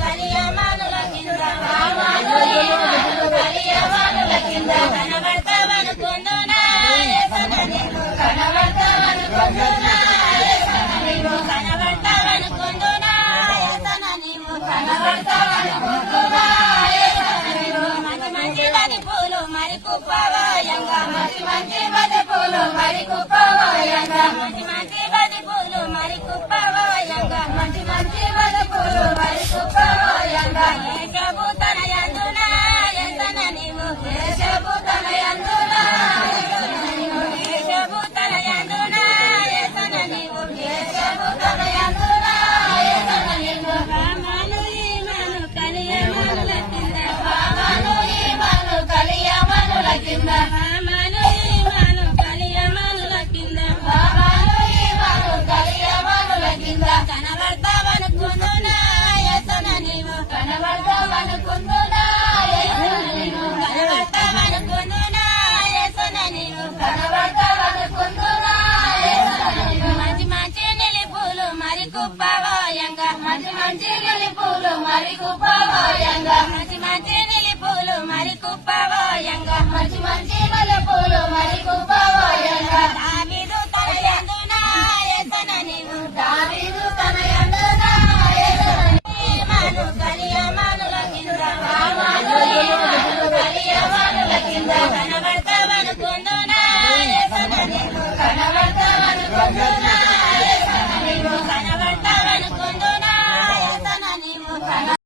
కలియమానుల కింద రామాను ఈమాను కలియమానుల కింద కనబడతావనుకుందునా ఏసన నీవు కనబడతావనుకుందునా ఏసన నీవు కనబడతావనుకుందునా ఏసన నీవు కనబడతావనుకుందునా ఏసన నీవు మంచి మంచి బంతి పూలు మరి కుప్పవాయంగా మంచి మంచి బంతి పూలు మరి కుప్పవాయంగా మంచి మంచి బంతి పూలు మరి కుప్పవాయంగా మంచి మంచి బంతి పూలు మరి కుప్పవాయంగా ఏషభూతన యందునా ఏసన నీవు ఏషభూతన యందునా ఏషభూతన యందునా ఏసన నీవు ఏషభూతన యందునా ఏసన నీవు రామాను ఈమాను కలియమానుల కింద రామాను ఈమాను కలియమానుల కింద రామాను ఈమాను కలియమానుల కింద రామాను ఈమాను కలియమానుల కింద కనబడతావనుకుందునా ఏసన నీవు కనబడతావనుకుందునా ఏసన నీవు కనబడతావనుకుందునా ఏసన నీవు కనబడతావనుకుందునా ఏసన నీవు మంచి మంచి నిలిపూలు మరి కుప్పవాయంగా మంచి మంచి నిలిపూలు మరి కుప్పవాయంగా మంచి మంచి నిలిపూలు మరి కుప్పవాయంగా మంచి మంచి నిలిపూలు మరి